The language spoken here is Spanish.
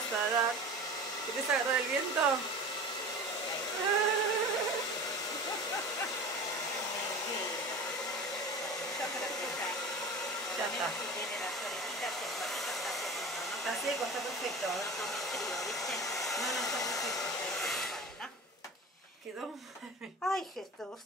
vas a dar. ¿Querés agarrar el viento? Yo creo que Ya también está. si tiene las orejitas en cuadrito está haciendo, ¿no? Está seco, está perfecto. No tome frío, ¿viste? No, no, está perfecto. Bueno, ¿no? Quedó. Ay, Jesús.